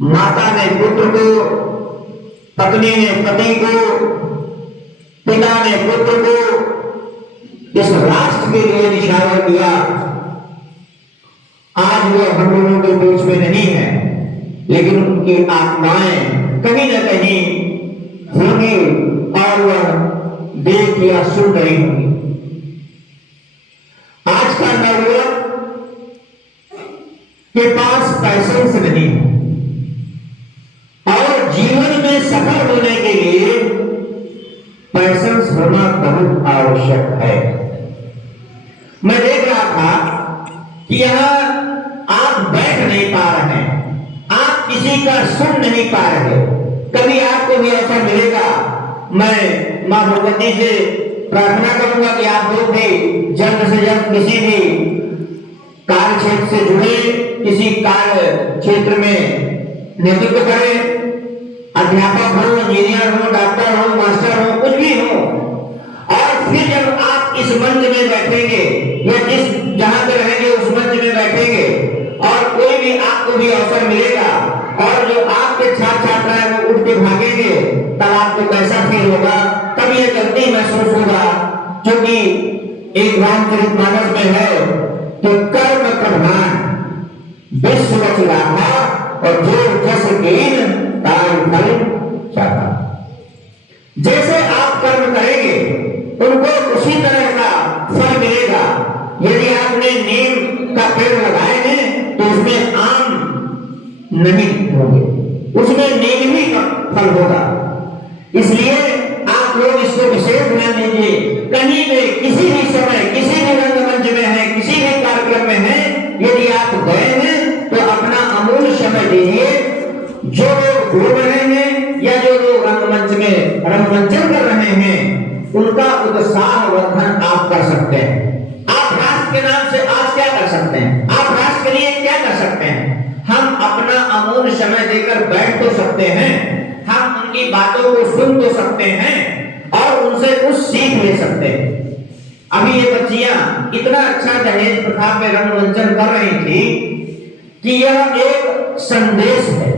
माता ने पुत्र को, पत्नी ने पति को, पिता ने पुत्र को इस राष्ट्र के लिए निछावर किया। आज वो हम लोगों के बीच में नहीं है, लेकिन उनकी आत्माएं कहीं न कहीं होंगी और वह देख या सुन रही होंगी। आज का नौजवान के पास पैसेंस नहीं है और जीवन में सफल होने के लिए पैसेंस होना बहुत आवश्यक है। मैं देख रहा था कि यहां आप बैठ नहीं पा रहे हैं, आप किसी का सुन नहीं पा रहे। कभी आपको भी ऐसा मिलेगा, मैं मां भगवती से प्रार्थना करूंगा कि आप लोग भी जल्द से जल्द किसी भी कार्य क्षेत्र से जुड़े, किसी कार्य क्षेत्र में नेतृत्व करें, अध्यापक हो, इंजीनियर हो, डॉक्टर हो, मास्टर हो, कुछ भी हो। और फिर जब आप इस मंच में बैठेंगे या जिस जहां पे रहेंगे उस मंच में बैठेंगे और कोई भी आपको भी अवसर मिलेगा और जो आपके छात्र छात्रा है वो उठ के भागेंगे, तब आपको कैसा फील होगा, तब ये गलती महसूस होगा। क्योंकि एक रामचरितमानस में है कि कर्म प्रधान विश्व रचना और जो जस कीन तार फल चाहता। जैसे आप कर्म करेंगे उनको उसी तरह का फल मिलेगा। यदि आपने नीम का पेड़ लगाए हैं तो उसमें आम नहीं होंगे, उसमें नीम ही का फल होगा। इसलिए आप लोग इसको विशेष ध्यान दीजिए। कहीं भी किसी भी समय किसी भी रंगमंच में है, किसी भी कार्यक्रम में है, यदि आप गए हैं तो अपना अमूल्य समय दीजिए। जो लोग बोल रहे हैं या जो लोग रंगमंच में रंगमंचन कर रहे हैं उनका उत्साह वर्धन आप कर सकते हैं। आप राष्ट्र के नाम से आज क्या कर सकते हैं, आप राष्ट्र के लिए क्या कर सकते हैं? हम अपना अमूल्य समय देकर बैठ तो सकते हैं, हम उनकी बातों को सुन तो सकते हैं और उनसे कुछ सीख ले सकते हैं। अभी ये बच्चियां इतना अच्छा दहेज प्रथा में रंगमंचन कर रही थी कि यह एक संदेश है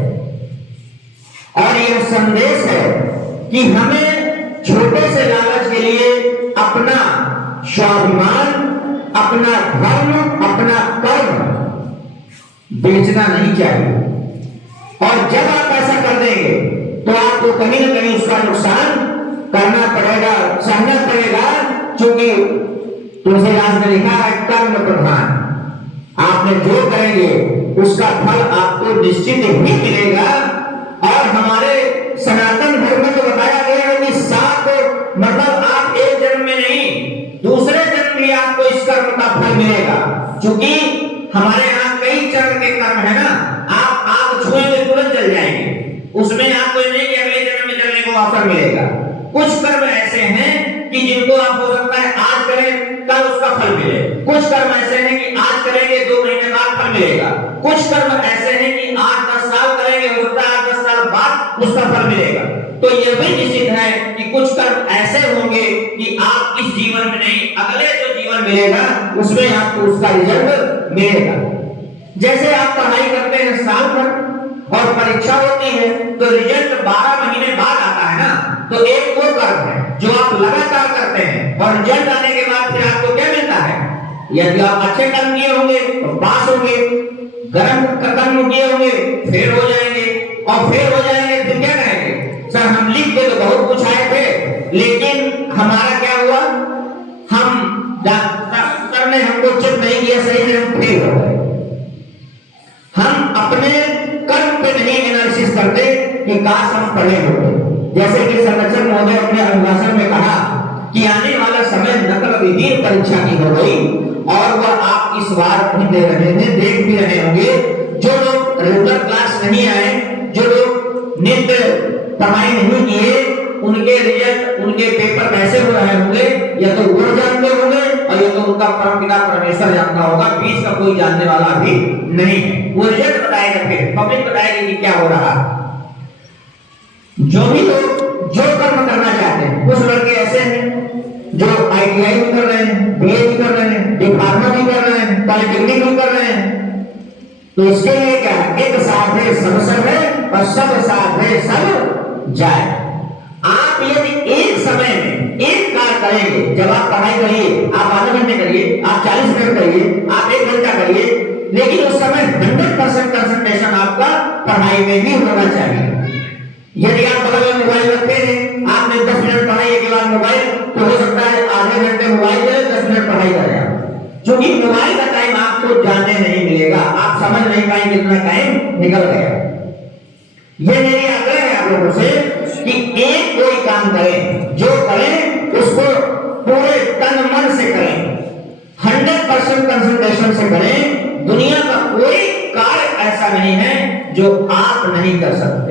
और यह संदेश है कि हमें छोटे से लालच के लिए अपना स्वाभिमान, अपना धर्म, अपना कर्म बेचना नहीं चाहिए। और जब आप ऐसा कर देंगे तो आपको कहीं न कहीं उसका नुकसान करना पड़ेगा, सहना पड़ेगा। क्योंकि तुलसीदास ने लिखा है कर्म प्रधान, आपने जो करेंगे उसका फल आपको निश्चित ही मिलेगा। और हमारे सनातन धर्म में तो बताया गया है कि सात मतलब आप एक जन्म में नहीं दूसरे जन्म भी आपको इस कर्म का फल मिलेगा। क्योंकि हमारे यहाँ कई चरण के कर्म है ना, आप आग छुएंगे तुरंत जल जाएंगे, उसमें आपको नहीं कि अगले जन्म में जलने को अवसर मिलेगा। कुछ कर्म ऐसे हैं कि जिनको आप हो सकता है आज करें कल उसका फल मिले, कुछ कर्म ऐसे हैं कि आज करेंगे 2 महीने बाद फल मिलेगा, कुछ कर्म ऐसे हैं कि 8-10 साल करेंगे, हो सकता है 8-10 साल बाद उसका फल मिलेगा। तो यह भी निश्चित है कि कुछ कर्म ऐसे होंगे कि आप इस जीवन में नहीं अगले जो जीवन मिलेगा उसमें आपको उसका रिजल्ट मिलेगा। जैसे आप पढ़ाई करते हैं साल भर और परीक्षा होती है तो रिजल्ट 12 महीने बाद आता है ना, तो एक वो कर्म है जो आप लगातार करते हैं और रिजल्ट आने के बाद फिर आपको क्या मिलता है? यदि आप अच्छे कर्म किए होंगे तो पास होंगे, गर्म कर्म किए होंगे फेल हो जाएंगे और फेल हो जाएंगे फिर क्या कहेंगे? सर हम लिख के तो बहुत कुछ आए थे लेकिन हमारा क्या हुआ, हम डॉक्टर ने हमको चेक नहीं किया सही से, हम फेल हो गए। हम अपने कर्म पे नहीं एनालिसिस करते कि काश हम पढ़े होते। जैसे कि संरक्षक महोदय अपने अभिभाषण में कहा कि आने वाला समय नकल विहीन परीक्षा की हो गई और वह आप इस बार भी दे रहे हैं, देख भी रहे होंगे। जो लोग रेगुलर क्लास नहीं आए, जो लोग नित्य पढ़ाई नहीं किए, उनके रिजल्ट उनके पेपर कैसे हो रहे होंगे या तो वो जानते होंगे और या तो उनका परमपिता परमेश्वर जानता होगा, बीच का कोई जानने वाला भी नहीं है। वो रिजल्ट बताएगा, फिर पब्लिक बताएगी कि क्या हो रहा। जो भी लोग जो कर्म करना चाहते हैं, कुछ लड़के ऐसे हैं जो ITI भी कर रहे हैं, BA भी कर रहे हैं, डिप्लोमा भी कर रहे हैं, पॉलिटेक्निक भी कर रहे हैं। तो इसके लिए क्या है? एक साथ है सब है तो सब साधे सब जाए। आप यदि एक समय में एक कार्य करेंगे, जब आप पढ़ाई करिए, आप आधे घंटे करिए, आप 40 मिनट करिए, आप 1 घंटा करिए, लेकिन उस समय 100% कंसंट्रेशन आपका पढ़ाई में भी होना चाहिए। यदि आप बगल में मोबाइल रखते हैं, आपने 10 मिनट पढ़ाई के बाद मोबाइल, तो हो सकता है आधे घंटे मोबाइल दे, 10 मिनट पढ़ाई करें, क्योंकि मोबाइल का टाइम आपको जाने नहीं मिलेगा, आप समझ नहीं पाएंगे कितना टाइम निकल गया। ये मेरी आग्रह है आप लोगों से कि एक कोई काम करें, जो करें उसको पूरे तन मन से करें, 100% कंसंट्रेशन से करें। दुनिया का कोई कार्य ऐसा नहीं है जो आप नहीं कर सकते।